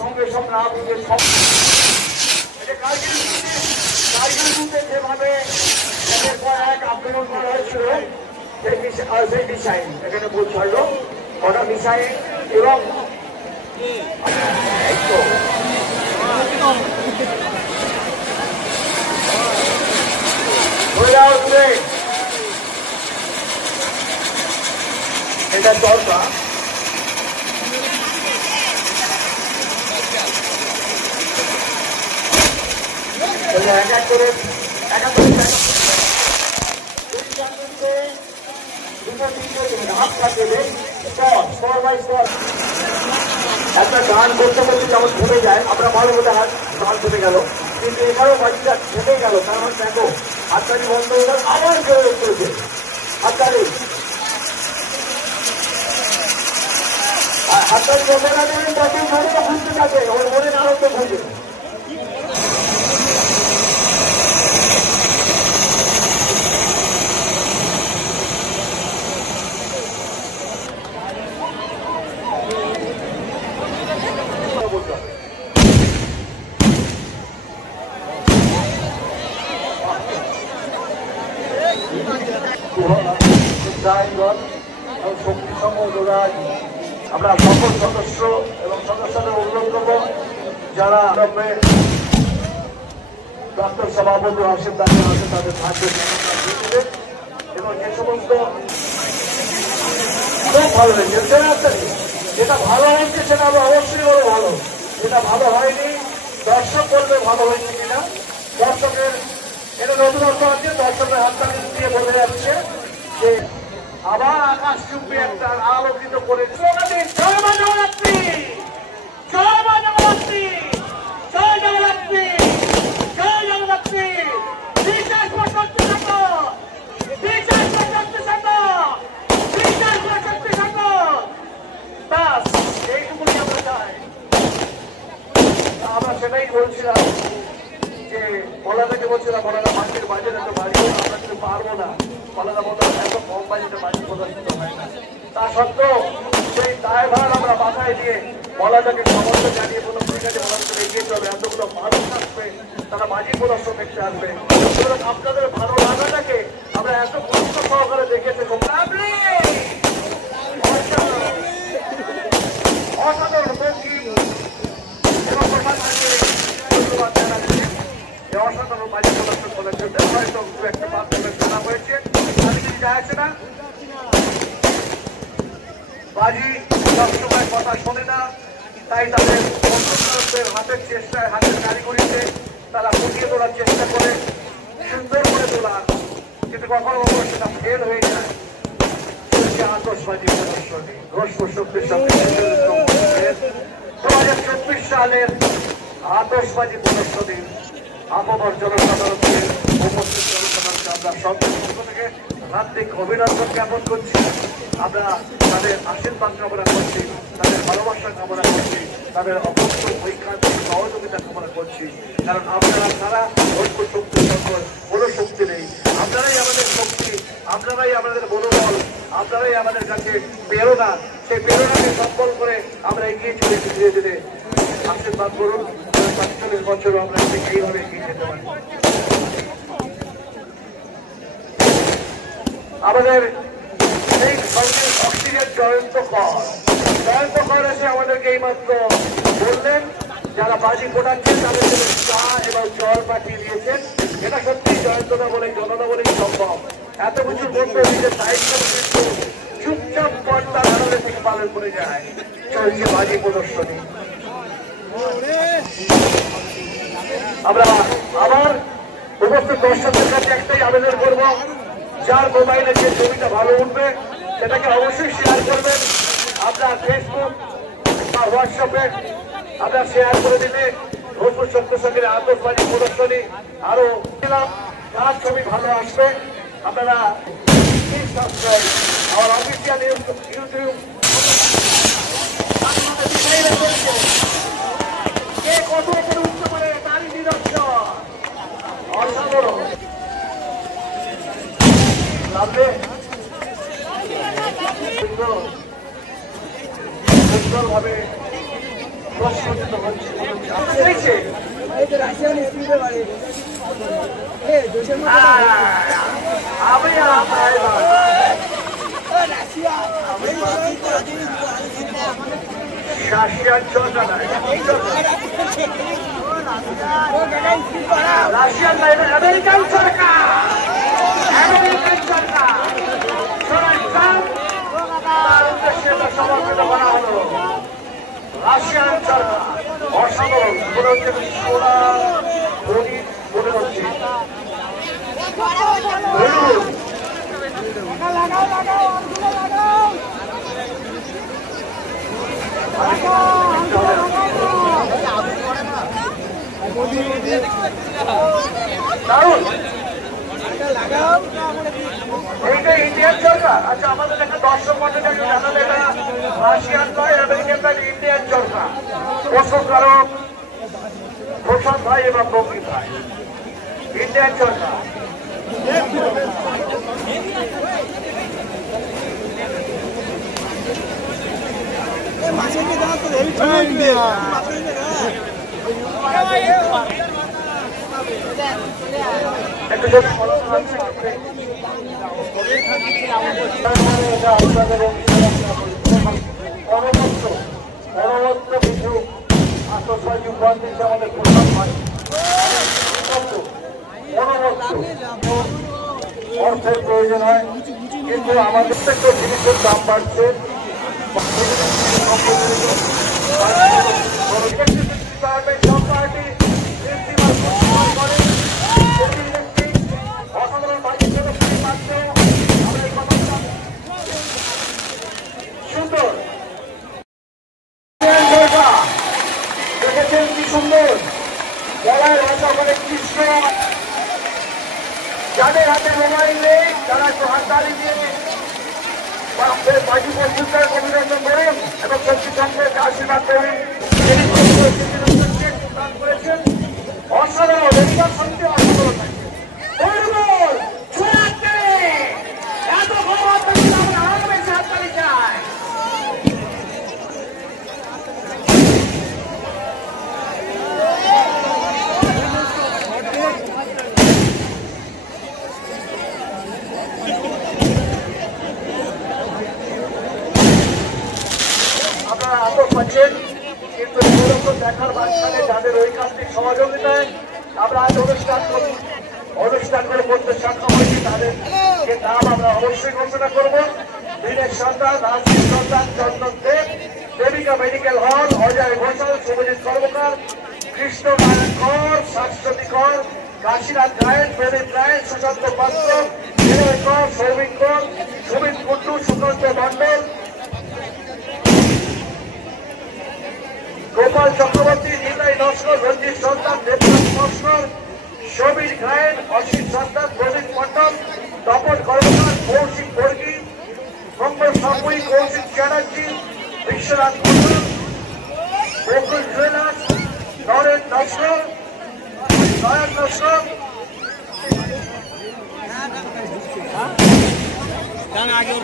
সঙ্গে সব না বুঝে সব যেভাবে একের পর এক আক্রমণ করা হয়েছিল সেই মিসাইল এখানে পৌঁছালো কটা মিসাইল এবং এটা দরকার এক এক করে হাত কাটবে স্তর বাই স্তর একটা গান করতে করতে যেমন থেমে যায় আমরা ভালো মতো হাত গান থেমে গেল কিন্তু এখানেও বাচ্চা থেমে গেল কারণ দেখো হাততালি বন্ধ হয়ে গেল আবার জোরে চলছে হাততালি হাততালি বন্ধ না দিলে তখন মনে ঘুরতে থাকে ওর মনে না হতে ঘুরবে শক্তি সময় আমরা সকল সদস্য এবং সদস্যদের অনুরোধ করব যারা ডক্টর সভাপতি আসেন তাদের আসেন তাদের থাকবে এবং যে সমস্ত খুব ভালো হয়েছে যেটা ভালো হয়েছে সেটা অবশ্যই বড় ভালো যেটা ভালো হয়নি দর্শক বলবে ভালো হয়েছে কিনা দর্শকের এটা নতুনত্ব আছে দর্শকের হাততালি দিয়ে বলে যাচ্ছে যে আবার আকাশ চুম্বি একটা আলোকিত করে জয় মা জগদ্ধাত্রী জয় মা জগদ্ধাত্রী জয় জগদ্ধাত্রী জয় জগদ্ধাত্রী বিশ্বাস করতে থাকো বিশ্বাস করতে থাকো বিশ্বাস করতে থাকো বাস এইটুকুনি আমরা চাই আমরা সেটাই বলছিলাম যে বলাদাকে বলছিলাম বলাদা মাটির বাজারে তো বাড়ি আমরা কিন্তু পারবো না বলাদা বলা এত কম বাড়িতে বাড়ি প্রদর্শিত হয় না তা সত্ত্বেও সেই দায়ভার আমরা বাধায় দিয়ে বলাদাকে সমর্থন জানিয়ে কোনো ভূমিকাকে বলাদাকে এগিয়ে চলে এতগুলো মানুষ আসবে তারা বাজি প্রদর্শন দেখতে আসবে সুতরাং আপনাদের ভালো লাগাটাকে আমরা এত গুরুত্ব সহকারে দেখেছি অসাধারণ ধন্যবাদ জানাচ্ছি অসাধারণ বাজি প্রদর্শন করার জন্য হয়তো একটা মাধ্যমে শোনা হয়েছে আমি কিছু যাচ্ছে না বাজি সবসময় কথা শোনে না তাই তাদের বন্ধুদের হাতের চেষ্টায় হাতের কারিগরিতে তারা ফুটিয়ে তোলার চেষ্টা করে সুন্দর করে তোলার কিন্তু কখনো কখনো সেটা ফেল হয়ে যায় আতশবাজি প্রদর্শনী ঘোষ প্রশক্তির সঙ্গে 2024 সালের আতশবাজি প্রদর্শনী আপামর জনসাধারণকে উপস্থিত জনসাধারণকে আমরা সরকারের পক্ষ থেকে হার্দিক অভিনন্দন জ্ঞাপন করছি আমরা তাদের আশীর্বাদ কামনা করছি তাদের ভালোবাসা কামনা করছি তাদের অবশ্য ঐকান্তিক সহযোগিতা কামনা করছি কারণ আপনারা ছাড়া ঐক্য শক্তি সকল কোনো শক্তি নেই আপনারাই আমাদের শক্তি আপনারাই আমাদের মনোবল আপনারাই আমাদের কাছে প্রেরণা সেই প্রেরণাকে সম্বল করে আমরা এগিয়ে চলেছি ধীরে ধীরে আশীর্বাদ করুন ৪৫ বছরও আমরা এইভাবে এগিয়ে যেতে পারি আমাদের এই অক্সিজেন জয়ন্ত কর এসে আমাদেরকে এইমাত্র বললেন যারা বাজি ফোটাচ্ছেন তাদের জন্য চা এবং জল পাঠিয়ে দিয়েছেন এটা সত্যি জয়ন্তদা বলে জনতা বলেই সম্ভব এত কিছুর মধ্যে নিজের দায়িত্ব কিন্তু চুপচাপ পর্দা আড়ালে থেকে পালন করে যায় চলছে বাজি প্রদর্শনী আমরা আবার উপস্থিত দর্শকদের কাছে একটাই আবেদন করব যার মোবাইলে যে ছবিটা ভালো উঠবে সেটাকে অবশ্যই শেয়ার করবেন আপনার ফেসবুক বা হোয়াটসঅ্যাপে আপনার শেয়ার করে দিলে ভোজপুর সত্যসঙ্গের আতশবাজি প্রদর্শনী আরো দিলাম যার ছবি ভালো আসবে আপনারা আমার অফিসিয়াল ইউটিউব কে কত করে উঠতে পারে তারই নিরক্ষর অসাধারণ লাগবে সুন্দরভাবে প্রশ্নচিত হচ্ছে রাশিয়ান সরকার রাশিয়ান আমেরিকান সরকার তার উদ্দেশ্যে সমর্পিত করা হলো। রাশিয়ান সরকার অসাধারণ মনে হচ্ছে সোনা গণিত মনে হচ্ছে দারুণ এইটা ইন্ডিয়ান সরকার। আচ্ছা আমাদের একটা দর্শক মন্ডলী জানালে এটা রাশিয়ান নয় আমেরিকান নয় ইন্ডিয়ান সরকার। প্রশ্নকারক প্রশান্ত ভাই এবং বঙ্গী ভাই ইন্ডিয়ান সরকার। একটু যদি পরবর্ত কিছু আতঙ্কবাদী উপায় দিচ্ছে আমাদের প্রধান হয় অর্থের প্রয়োজন হয়, কিন্তু আমাদের তো জিনিসের দাম বাড়ছে। সুন্দর দেখেছেন কি সুন্দর গলায় ভাষা বলে কৃষ্ণ। যাদের হাতে মোবাইল নেই তারা একটু হাততালি দিয়ে বাজি পরিষ্কার অভিনন্দন করুন এবং শক্তি সংগ্রহকে আশীর্বাদ করুন। করেছেন অসাধারণ এবার সত্যি অসাধারণ এত বড় হাততালি আমরা আরো বেশি হাততালি চাই। আপনারা আতঙ্ক পাচ্ছেন, কিন্তু দেখার মাঝখানে যাদের ঐকান্তিক সহযোগিতায় আমরা আজ অনুষ্ঠান করে করতে সক্ষম হয়েছি তাদেরকে নাম আমরা অবশ্যই ঘোষণা করব। দিনের সন্তান, রাজনীতির সন্তান চন্দন দেব, দেবিকা মেডিকেল হল, অজয় ঘোষাল, শুভজিৎ কর্মকার, কৃষ্ণনারায়ণ কর, শাশ্বতী কর, কাশীনাথ গায়েন, প্রদীপ রায়, সুশান্ত পাত্র, বিনয় কর, সৌমিক কর, সুমিত কুন্ডু, সুকান্ত মন্ডল, গোপাল চক্রবর্তী, নিতাই নস্কর, রঞ্জিত সন্তান, দেবনাথ নস্কর, সমীর গায়েন, অসিত সন্তান, প্রদীপ মন্ডল, তপন কর্মকার, কৌশিক বর্গী, মঙ্গল সাময়িক, কৌশিক চ্যাটার্জি, বিশ্বনাথ মন্ডল, বকুল জুয়েলার্স, নরেন নস্কর, নয়ন নস্কর, আগে